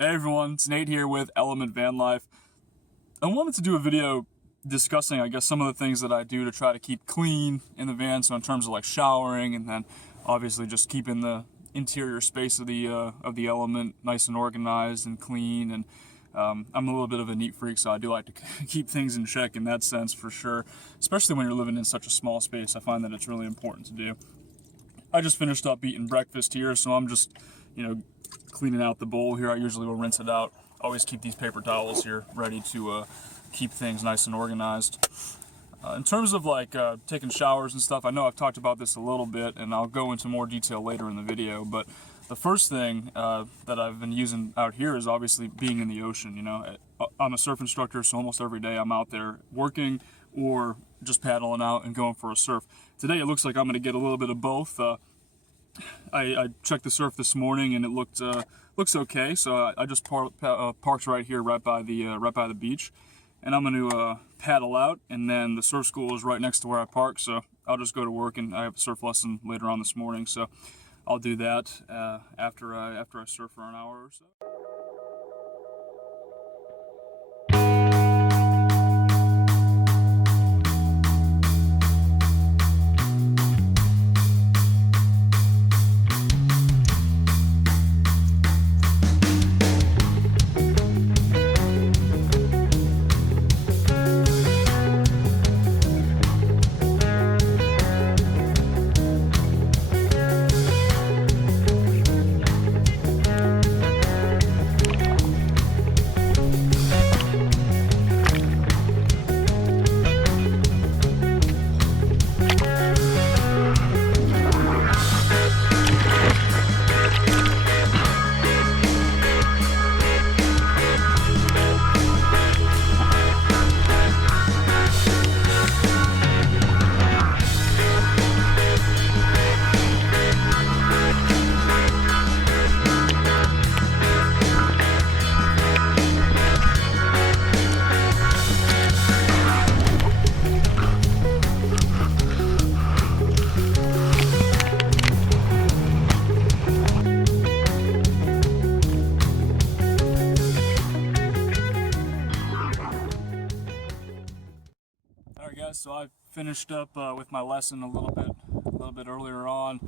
Hey everyone, it's Nate here with Element Van Life. I wanted to do a video discussing, I guess, some of the things that I do to try to keep clean in the van. So in terms of like showering, and then obviously just keeping the interior space of the Element nice and organized and clean. And I'm a little bit of a neat freak, so I do like to keep things in check in that sense for sure. Especially when you're living in such a small space, I find that it's really important to do. I just finished up eating breakfast here, so I'm just, cleaning out the bowl here. I usually will rinse it out. Always keep these paper towels here ready to keep things nice and organized. In terms of taking showers and stuff, I know I've talked about this a little bit, and I'll go into more detail later in the video, but the first thing that I've been using out here is obviously being in the ocean. I'm a surf instructor, so almost every day I'm out there working or just paddling out and going for a surf. Today it looks like I'm going to get a little bit of both. I checked the surf this morning and it looks okay, so I just parked right here, right by the beach, and I'm going to paddle out. And then the surf school is right next to where I park, so I'll just go to work. And I have a surf lesson later on this morning, so I'll do that after I surf for an hour or so. Alright guys, so I finished up with my lesson a little bit earlier on,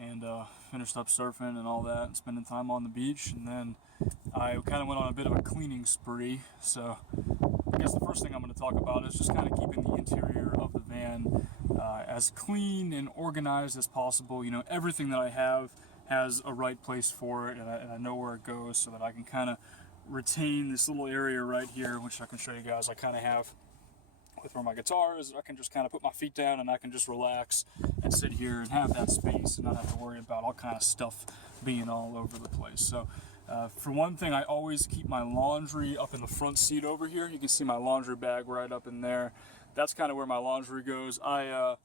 and finished up surfing and all that, and spending time on the beach. And then I kind of went on a bit of a cleaning spree. So I guess the first thing I'm going to talk about is just kind of keeping the interior of the van as clean and organized as possible. Everything that I have has a right place for it, and I know where it goes, so that I can kind of retain this little area right here, which I can show you guys. I kind of have with where my guitar is. I can just kind of put my feet down and I can just relax and sit here and have that space and not have to worry about all kind of stuff being all over the place. So for one thing, I always keep my laundry up in the front seat over here. You can see my laundry bag right up in there. That's kind of where my laundry goes. I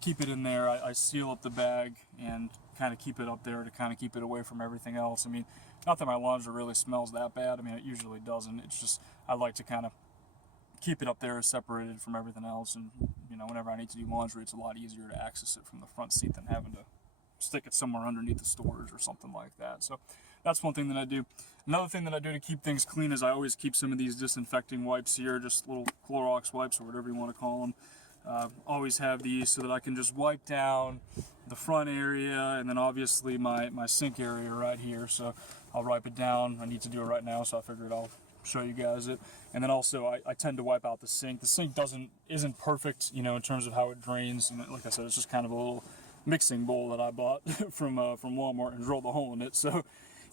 keep it in there. I seal up the bag and kind of keep it up there to kind of keep it away from everything else. I mean, not that my laundry really smells that bad. I mean, it usually doesn't. It's just I like to kind of keep it up there separated from everything else. And whenever I need to do laundry, it's a lot easier to access it from the front seat than having to stick it somewhere underneath the storage or something like that. So that's one thing that I do. Another thing that I do to keep things clean is I always keep some of these disinfecting wipes here, just little Clorox wipes or whatever you want to call them. Always have these so that I can just wipe down the front area, and then obviously my sink area right here. So I'll wipe it down. I need to do it right now, so I figured I'll show you guys it. And then also I tend to wipe out the sink. The sink isn't perfect, in terms of how it drains. And like I said, it's just kind of a little mixing bowl that I bought from Walmart and drilled a hole in it. So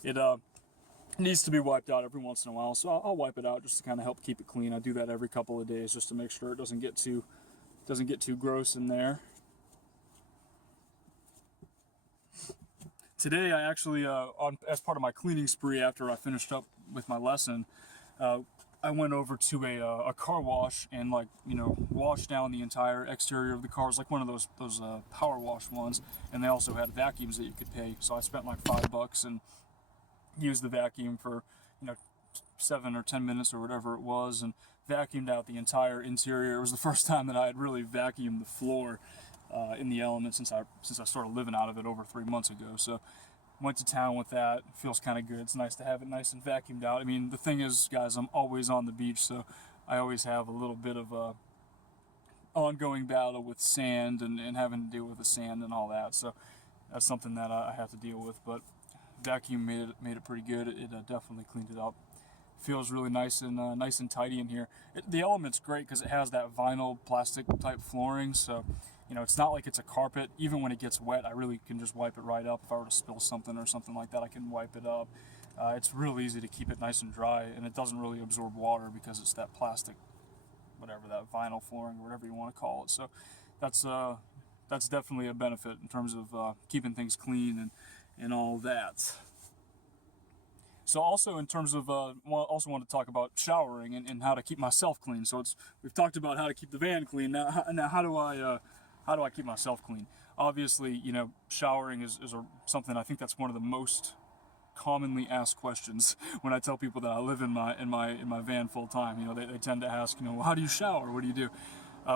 it needs to be wiped out every once in a while. So I'll wipe it out just to kind of help keep it clean. I do that every couple of days just to make sure it doesn't get too gross in there. Today I actually, as part of my cleaning spree after I finished up with my lesson, I went over to a car wash and washed down the entire exterior of the cars, like one of those power wash ones. And they also had vacuums that you could pay. So I spent like $5 and used the vacuum for 7 or 10 minutes or whatever it was, and vacuumed out the entire interior. It was the first time that I had really vacuumed the floor in the Element since I started living out of it over 3 months ago. So went to town with that. It feels kind of good. It's nice to have it nice and vacuumed out. I mean, the thing is, guys, I'm always on the beach, so I always have a little bit of a ongoing battle with sand and having to deal with the sand and all that. So that's something that I have to deal with. But vacuum made it pretty good. It definitely cleaned it up. Feels really nice and tidy in here. The element's great because it has that vinyl plastic type flooring, so you know it's not like it's a carpet. Even when it gets wet, I really can just wipe it right up. If I were to spill something or something like that, I can wipe it up. It's real easy to keep it nice and dry, and it doesn't really absorb water because it's that plastic, whatever, that vinyl flooring or whatever you want to call it. So that's definitely a benefit in terms of keeping things clean and all that. So also in terms of, also want to talk about showering and how to keep myself clean. So we've talked about how to keep the van clean. Now how do I keep myself clean? Obviously, you know, showering is something, I think that's one of the most commonly asked questions when I tell people that I live in my van full time. You know, they tend to ask, you know, well, how do you shower? What do you do?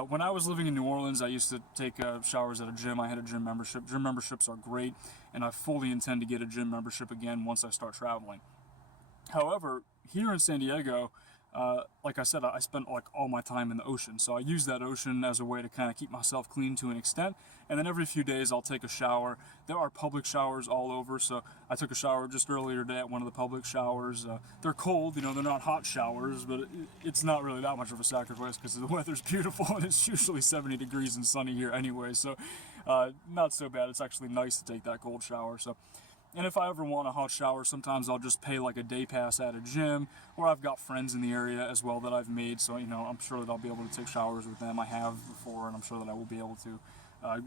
When I was living in New Orleans, I used to take showers at a gym. I had a gym membership. Gym memberships are great, and I fully intend to get a gym membership again once I start traveling. However, here in San Diego, like I said, I spent like all my time in the ocean. So I use that ocean as a way to kind of keep myself clean to an extent. And then every few days I'll take a shower. There are public showers all over. So I took a shower just earlier today at one of the public showers. They're cold, you know, they're not hot showers, but it's not really that much of a sacrifice because the weather's beautiful and it's usually 70 degrees and sunny here anyway. So not so bad. It's actually nice to take that cold shower. And if I ever want a hot shower, sometimes I'll just pay like a day pass at a gym, or I've got friends in the area as well that I've made, so, you know, I'm sure that I'll be able to take showers with them. I have before, and I'm sure that I will be able to,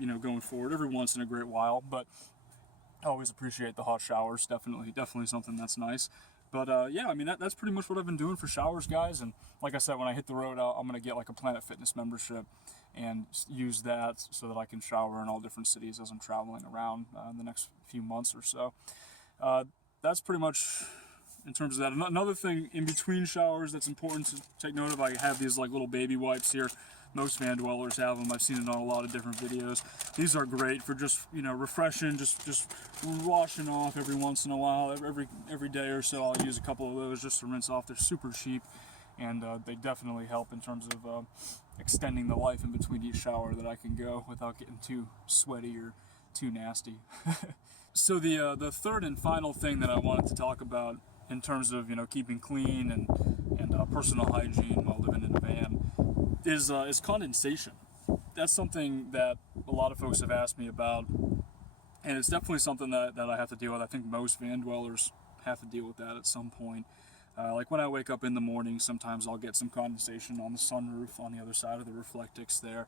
you know, going forward every once in a great while. But I always appreciate the hot showers, definitely something that's nice. But yeah, I mean, that's pretty much what I've been doing for showers, guys. And like I said, when I hit the road, I'm going to get like a Planet Fitness membership and use that so that I can shower in all different cities as I'm traveling around in the next few months or so. That's pretty much in terms of that. Another thing in between showers that's important to take note of, I have these like little baby wipes here. Most van dwellers have them. I've seen it on a lot of different videos. These are great for just, you know, refreshing, just washing off every once in a while. Every day or so I'll use a couple of those just to rinse off. They're super cheap, and they definitely help in terms of extending the life in between each shower that I can go without getting too sweaty or too nasty. So the third and final thing that I wanted to talk about in terms of, you know, keeping clean and personal hygiene while living in a van is condensation. That's something that a lot of folks have asked me about, and it's definitely something that I have to deal with. I think most van dwellers have to deal with that at some point. Like when I wake up in the morning, sometimes I'll get some condensation on the sunroof on the other side of the reflectix there.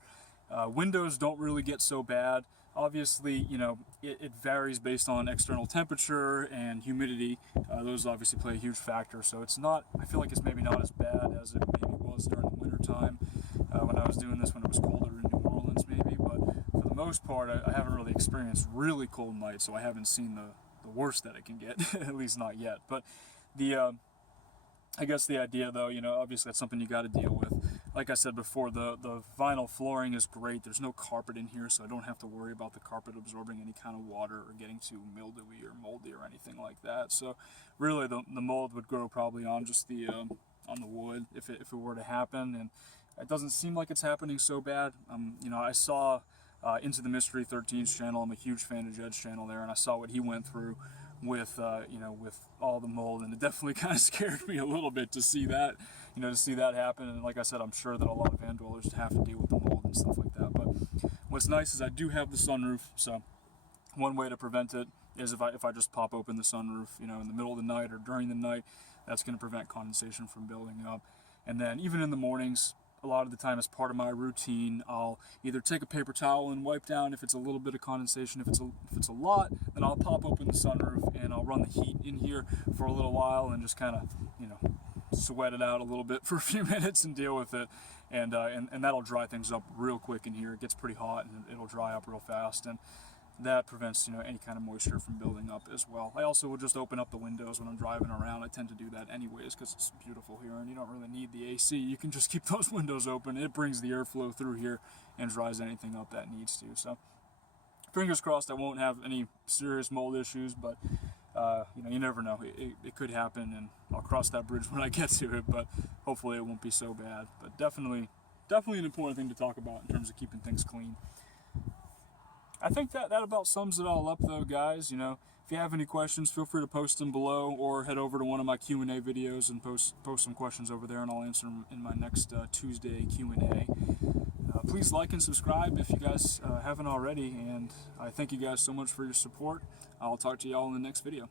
Windows don't really get so bad. Obviously, you know, it varies based on external temperature and humidity. Those obviously play a huge factor, so it's not, I feel like it's maybe not as bad as it maybe was during the winter time when I was doing this, when it was colder in New Orleans maybe, but for the most part I haven't really experienced really cold nights, so I haven't seen the worst that it can get, at least not yet. But I guess the idea, though, you know, obviously that's something you got to deal with. Like I said before, the vinyl flooring is great. There's no carpet in here, so I don't have to worry about the carpet absorbing any kind of water or getting too mildewy or moldy or anything like that. So really the mold would grow probably on just the on the wood if it were to happen, and it doesn't seem like it's happening so bad. You know, I saw Into the Mystery 13's channel. I'm a huge fan of Jed's channel there, and I saw what he went through with you know, with all the mold, and it definitely kind of scared me a little bit to see that, you know, to see that happen. And like I said, I'm sure that a lot of van dwellers have to deal with the mold and stuff like that. But what's nice is I do have the sunroof, so one way to prevent it is if I just pop open the sunroof, you know, in the middle of the night or during the night. That's going to prevent condensation from building up. And then even in the mornings, a lot of the time as part of my routine, I'll either take a paper towel and wipe down if it's a little bit of condensation. If it's a lot, then I'll pop open the sunroof and I'll run the heat in here for a little while and just kind of, you know, sweat it out a little bit for a few minutes and deal with it. And that'll dry things up real quick in here. It gets pretty hot and it'll dry up real fast. And that prevents, you know, any kind of moisture from building up as well. I also will just open up the windows when I'm driving around. I tend to do that anyways because it's beautiful here and you don't really need the AC. You can just keep those windows open. It brings the airflow through here and dries anything up that needs to. So fingers crossed I won't have any serious mold issues, but you know, you never know. It could happen, and I'll cross that bridge when I get to it, but hopefully it won't be so bad. But definitely an important thing to talk about in terms of keeping things clean. I think that about sums it all up, though, guys. You know, if you have any questions, feel free to post them below, or head over to one of my Q&A videos and post some questions over there, and I'll answer them in my next Tuesday Q&A. Please like and subscribe if you guys haven't already, and I thank you guys so much for your support. I'll talk to you all in the next video.